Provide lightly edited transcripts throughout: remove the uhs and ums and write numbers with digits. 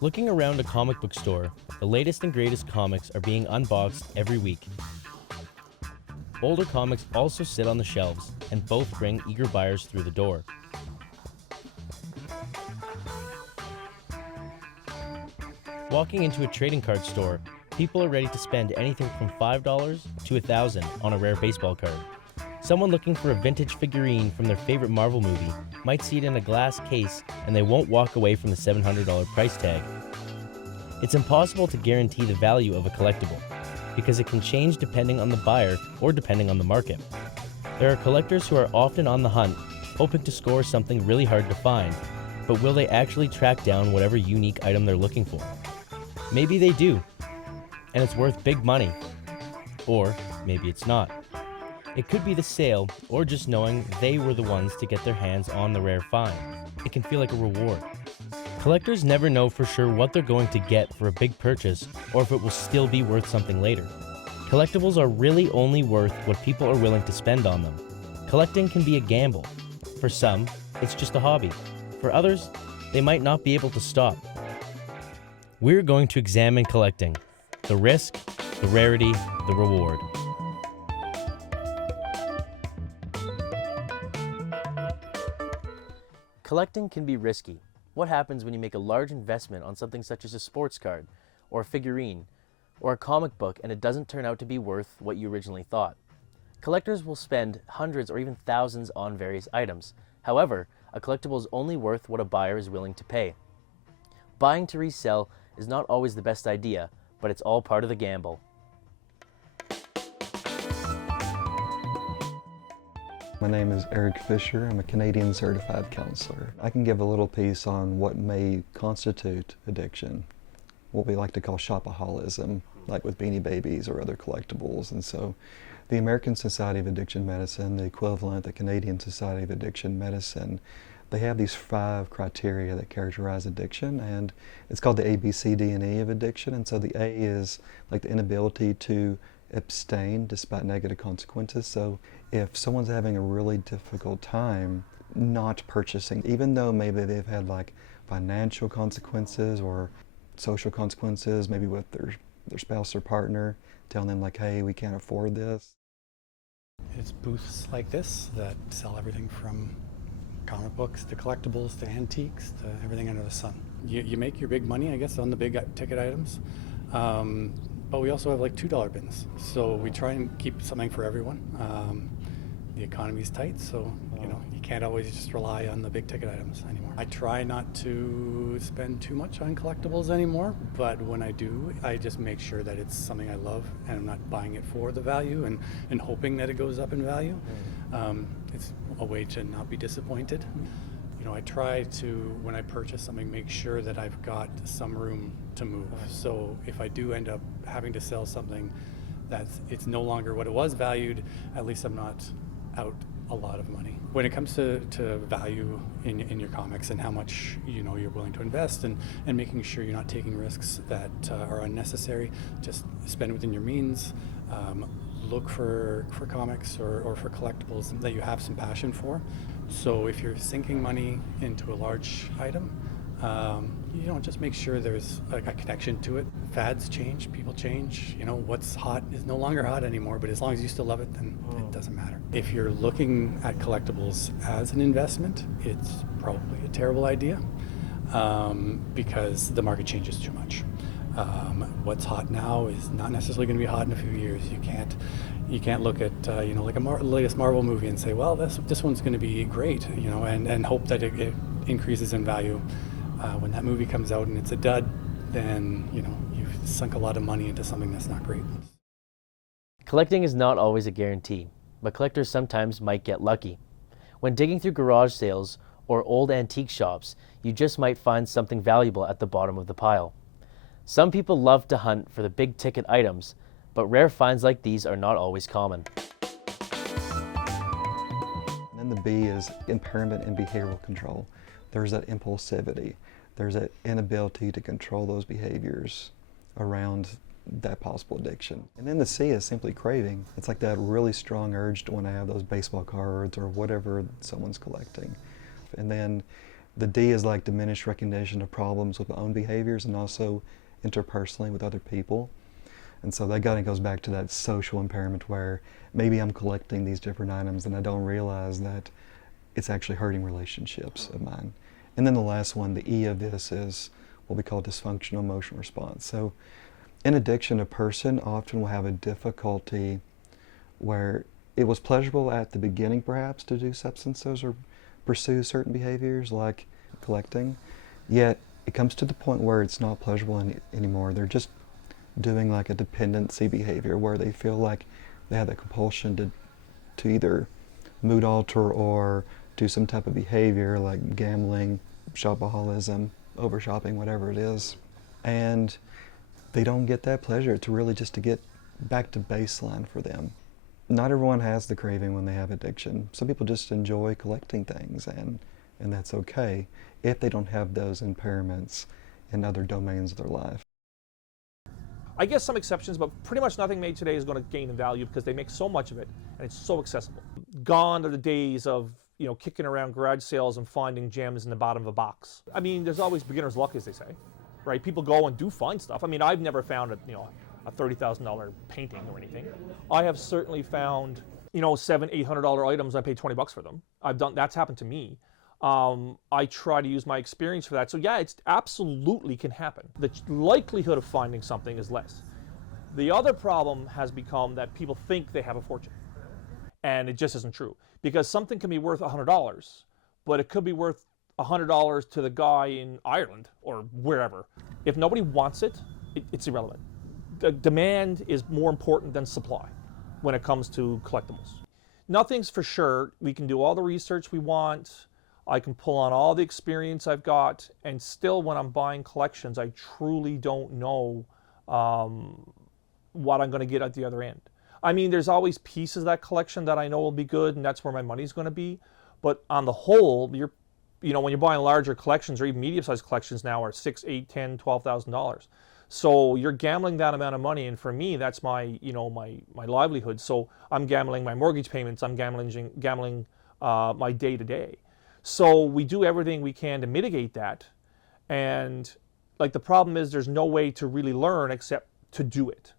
Looking around a comic book store, the latest and greatest comics are being unboxed every week. Older comics also sit on the shelves, and both bring eager buyers through the door. Walking into a trading card store, people are ready to spend anything from $5 to $1,000 on a rare baseball card. Someone looking for a vintage figurine from their favorite Marvel movie might see it in a glass case and they won't walk away from the $700 price tag. It's impossible to guarantee the value of a collectible because it can change depending on the buyer or depending on the market. There are collectors who are often on the hunt, hoping to score something really hard to find, but will they actually track down whatever unique item they're looking for? Maybe they do, and it's worth big money. Or maybe it's not. It could be the sale, or just knowing they were the ones to get their hands on the rare find. It can feel like a reward. Collectors never know for sure what they're going to get for a big purchase, or if it will still be worth something later. Collectibles are really only worth what people are willing to spend on them. Collecting can be a gamble. For some, it's just a hobby. For others, they might not be able to stop. We're going to examine collecting. The risk, the rarity, the reward. Collecting can be risky. What happens when you make a large investment on something such as a sports card, or a figurine, or a comic book and it doesn't turn out to be worth what you originally thought? Collectors will spend hundreds or even thousands on various items. However, a collectible is only worth what a buyer is willing to pay. Buying to resell is not always the best idea, but it's all part of the gamble. My name is Eric Fisher. I'm a Canadian certified counselor. I can give a little piece on what may constitute addiction, what we like to call shopaholism, like with Beanie Babies or other collectibles. And so the American Society of Addiction Medicine, the equivalent, the Canadian Society of Addiction Medicine, they have these 5 criteria that characterize addiction, and it's called the A, B, C, D, and E of addiction. And so the A is like the inability to abstain despite negative consequences. So if someone's having a really difficult time not purchasing, even though maybe they've had like financial consequences or social consequences, maybe with their spouse or partner, telling them like, hey, we can't afford this. It's booths like this that sell everything from comic books to collectibles to antiques to everything under the sun. You make your big money, I guess, on the big ticket items. But we also have like $2 bins. So we try and keep something for everyone. The economy's tight, so you can't always just rely on the big ticket items anymore. I try not to spend too much on collectibles anymore, but when I do, I just make sure that it's something I love and I'm not buying it for the value and hoping that it goes up in value. It's a way to not be disappointed. I try to, when I purchase something, make sure that I've got some room to move. So if I do end up having to sell something that it's no longer what it was valued, at least I'm not out a lot of money. When it comes to value in your comics and how much you're willing to invest and making sure you're not taking risks that are unnecessary, just spend within your means. Look for comics or for collectibles that you have some passion for. So if you're sinking money into a large item, just make sure there's a connection to it. Fads change, people change. What's hot is no longer hot anymore, but as long as you still love it, then it doesn't matter. If you're looking at collectibles as an investment, it's probably a terrible idea because the market changes too much. What's hot now is not necessarily going to be hot in a few years. You can't look at like latest Marvel movie and say, well, this one's going to be great, and hope that it increases in value. When that movie comes out and it's a dud, then you've sunk a lot of money into something that's not great. Collecting is not always a guarantee, but collectors sometimes might get lucky. When digging through garage sales or old antique shops, you just might find something valuable at the bottom of the pile. Some people love to hunt for the big ticket items, but rare finds like these are not always common. And then the B is impairment in behavioral control. There's that impulsivity. There's that inability to control those behaviors around that possible addiction. And then the C is simply craving. It's like that really strong urge to want to have those baseball cards or whatever someone's collecting. And then The D is like diminished recognition of problems with my own behaviors and also interpersonally with other people. And so that kind of goes back to that social impairment where maybe I'm collecting these different items and I don't realize that it's actually hurting relationships of mine. And then the last one, the E of this, is what we call dysfunctional emotional response. So in addiction, a person often will have a difficulty where it was pleasurable at the beginning perhaps to do substances or pursue certain behaviors like collecting, yet it comes to the point where it's not pleasurable anymore. They're just doing like a dependency behavior where they feel like they have that compulsion to either mood alter or do some type of behavior like gambling, shopaholism, over shopping, whatever it is. And they don't get that pleasure. It's really just to get back to baseline for them. Not everyone has the craving when they have addiction. Some people just enjoy collecting things, and that's okay if they don't have those impairments in other domains of their life. I guess some exceptions, but pretty much nothing made today is going to gain in value because they make so much of it and it's so accessible. Gone are the days of, kicking around garage sales and finding gems in the bottom of a box. I mean, there's always beginner's luck, as they say, right? People go and do find stuff. I mean, I've never found a $30,000 painting or anything. I have certainly found, $700, $800 items. I paid $20 for them. That's happened to me. I try to use my experience for that. So yeah, it absolutely can happen. The likelihood of finding something is less. The other problem has become that people think they have a fortune. And it just isn't true. Because something can be worth $100, but it could be worth $100 to the guy in Ireland or wherever. If nobody wants it, it's irrelevant. The demand is more important than supply when it comes to collectibles. Nothing's for sure. We can do all the research we want. I can pull on all the experience I've got, and still when I'm buying collections, I truly don't know what I'm going to get at the other end. I mean, there's always pieces of that collection that I know will be good, and that's where my money's going to be. But on the whole, when you're buying larger collections or even medium-sized collections now are $6,000, $8,000, $10,000, $12,000. So you're gambling that amount of money, and for me, that's my livelihood. So I'm gambling my mortgage payments. I'm gambling my day-to-day. So we do everything we can to mitigate that. And the problem is there's no way to really learn except to do it.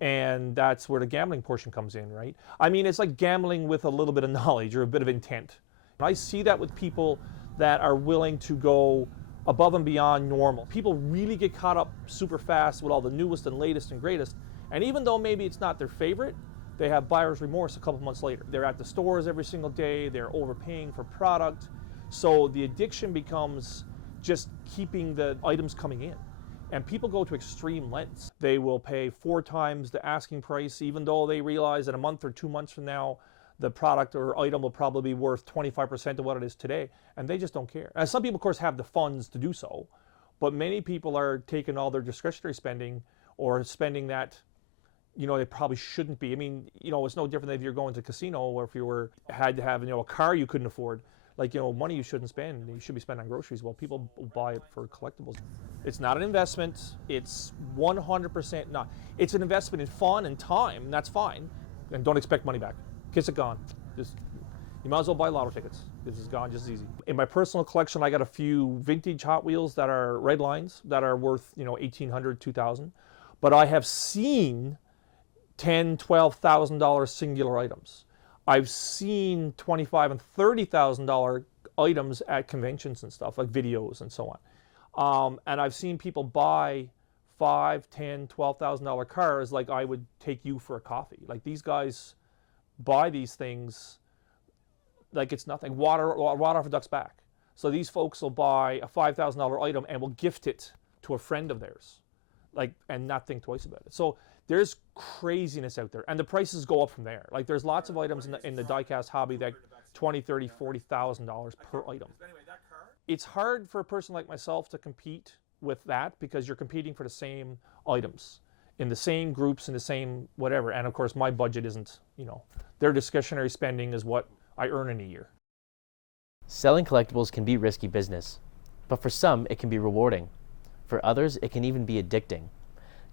And that's where the gambling portion comes in, right? I mean, it's like gambling with a little bit of knowledge or a bit of intent. And I see that with people that are willing to go above and beyond normal. People really get caught up super fast with all the newest and latest and greatest. And even though maybe it's not their favorite, they have buyer's remorse a couple months later. They're at the stores every single day. They're overpaying for product. So the addiction becomes just keeping the items coming in. And people go to extreme lengths. They will pay 4 times the asking price, even though they realize that a month or 2 months from now, the product or item will probably be worth 25% of what it is today. And they just don't care. And some people, of course, have the funds to do so. But many people are taking all their discretionary spending or spending that they probably shouldn't be. I mean, it's no different than if you're going to a casino or if you had to have, a car you couldn't afford. Money you shouldn't spend. You should be spending on groceries. Well, people buy it for collectibles. It's not an investment. It's 100% not. It's an investment in fun and time, and that's fine. And don't expect money back. Kiss it gone. You might as well buy lotto tickets. This is gone just as easy. In my personal collection, I got a few vintage Hot Wheels that are red lines that are worth, $1,800, $2,000. But I have seen $10,000, $12,000 singular items. I've seen $25,000 and $30,000 items at conventions and stuff, like videos and so on. And I've seen people buy $5,000, $10,000, $12,000 cars like I would take you for a coffee. Like these guys buy these things like it's nothing. Water off a duck's back. So these folks will buy a $5,000 item and will gift it to a friend of theirs, and not think twice about it. So there's craziness out there, and the prices go up from there. Like there's lots of items in the diecast hobby that $20,000, $30,000, $40,000 per item. It's hard for a person like myself to compete with that because you're competing for the same items in the same groups in the same whatever. And of course, my budget isn't. Their discretionary spending is what I earn in a year. Selling collectibles can be risky business, but for some, it can be rewarding. For others, it can even be addicting.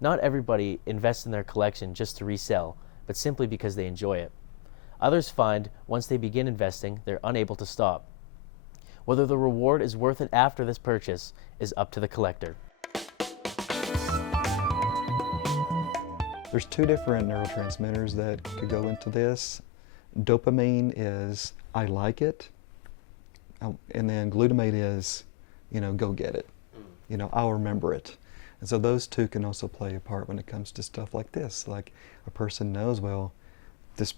Not everybody invests in their collection just to resell, but simply because they enjoy it. Others find once they begin investing, they're unable to stop. Whether the reward is worth it after this purchase is up to the collector. There's two different neurotransmitters that could go into this. Dopamine is, I like it, and then glutamate is, go get it. I'll remember it. And so those two can also play a part when it comes to stuff like this. Like a person knows, well, this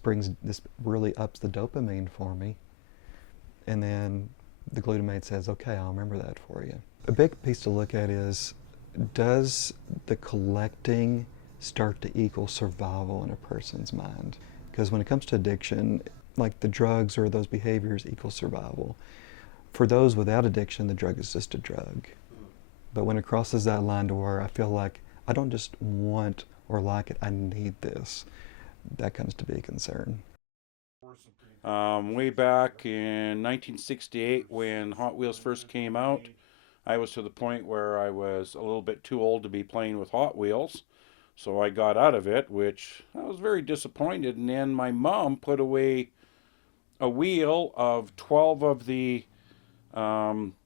really ups the dopamine for me. And then the glutamate says, okay, I'll remember that for you. A big piece to look at is, does the collecting start to equal survival in a person's mind? Because when it comes to addiction, like the drugs or those behaviors equal survival. For those without addiction, the drug is just a drug. But when it crosses that line to where I feel like I don't just want or like it, I need this, that comes to be a concern. Way back in 1968 when Hot Wheels first came out, I was to the point where I was a little bit too old to be playing with Hot Wheels. So I got out of it, which I was very disappointed. And then my mom put away a wheel of 12 of the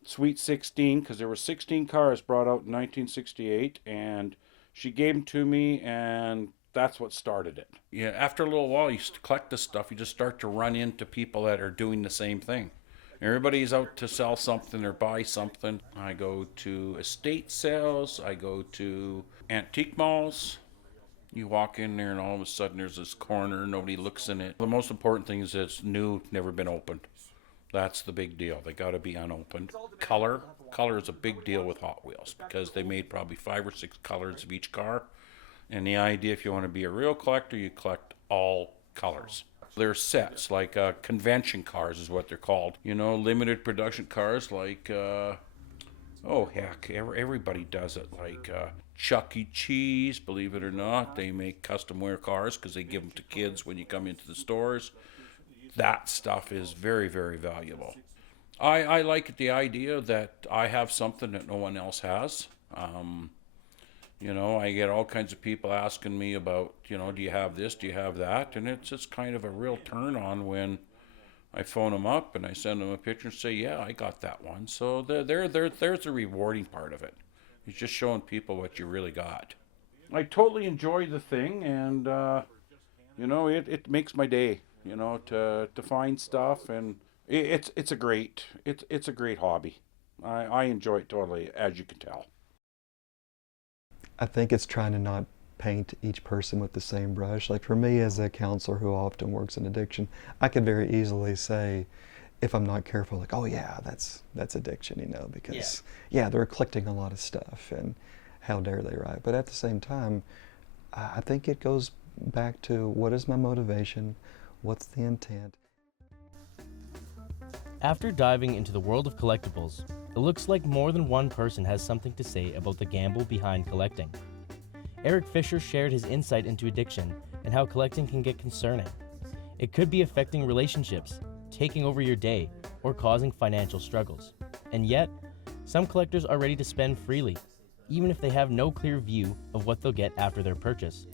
Sweet 16, because there were 16 cars brought out in 1968, and she gave them to me, and that's what started it. Yeah, after a little while, you collect this stuff, you just start to run into people that are doing the same thing. Everybody's out to sell something or buy something. I go to estate sales, I go to antique malls. You walk in there and all of a sudden there's this corner, nobody looks in it. The most important thing is it's new, never been opened. That's the big deal. They got to be unopened. Color is a big deal with Hot Wheels because they made probably 5 or 6 colors of each car. And the idea, if you want to be a real collector, you collect all colors. They're sets, like convention cars is what they're called. Limited production cars like, everybody does it. Like Chuck E. Cheese, believe it or not, they make custom wear cars because they give them to kids when you come into the stores. That stuff is very, very valuable. I like the idea that I have something that no one else has. I get all kinds of people asking me about, do you have this, do you have that? And it's just kind of a real turn on when I phone them up and I send them a picture and say, yeah, I got that one. So there's the rewarding part of it. It's just showing people what you really got. I totally enjoy the thing, and, it makes my day. To find stuff, and it's a great hobby. I enjoy it totally, as you can tell. I think it's trying to not paint each person with the same brush. Like for me as a counselor who often works in addiction, I could very easily say, if I'm not careful, like, oh yeah, that's addiction, because they're collecting a lot of stuff, and how dare they, right? But at the same time, I think it goes back to, what is my motivation? What's the intent? After diving into the world of collectibles, it looks like more than one person has something to say about the gamble behind collecting. Eric Fisher shared his insight into addiction and how collecting can get concerning. It could be affecting relationships, taking over your day, or causing financial struggles. And yet, some collectors are ready to spend freely, even if they have no clear view of what they'll get after their purchase.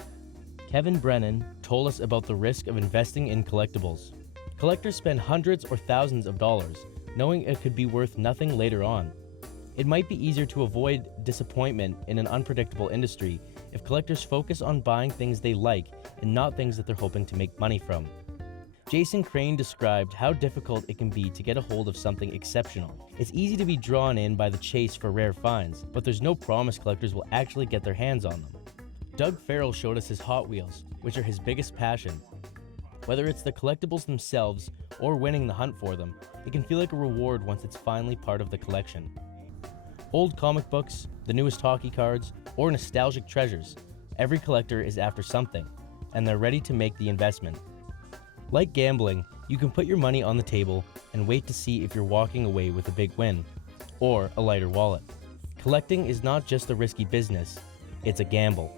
Kevin Brennan told us about the risk of investing in collectibles. Collectors spend hundreds or thousands of dollars, knowing it could be worth nothing later on. It might be easier to avoid disappointment in an unpredictable industry if collectors focus on buying things they like and not things that they're hoping to make money from. Jason Crane described how difficult it can be to get a hold of something exceptional. It's easy to be drawn in by the chase for rare finds, but there's no promise collectors will actually get their hands on them. Doug Farrell showed us his Hot Wheels, which are his biggest passion. Whether it's the collectibles themselves or winning the hunt for them, it can feel like a reward once it's finally part of the collection. Old comic books, the newest hockey cards, or nostalgic treasures, every collector is after something, and they're ready to make the investment. Like gambling, you can put your money on the table and wait to see if you're walking away with a big win, or a lighter wallet. Collecting is not just a risky business, it's a gamble.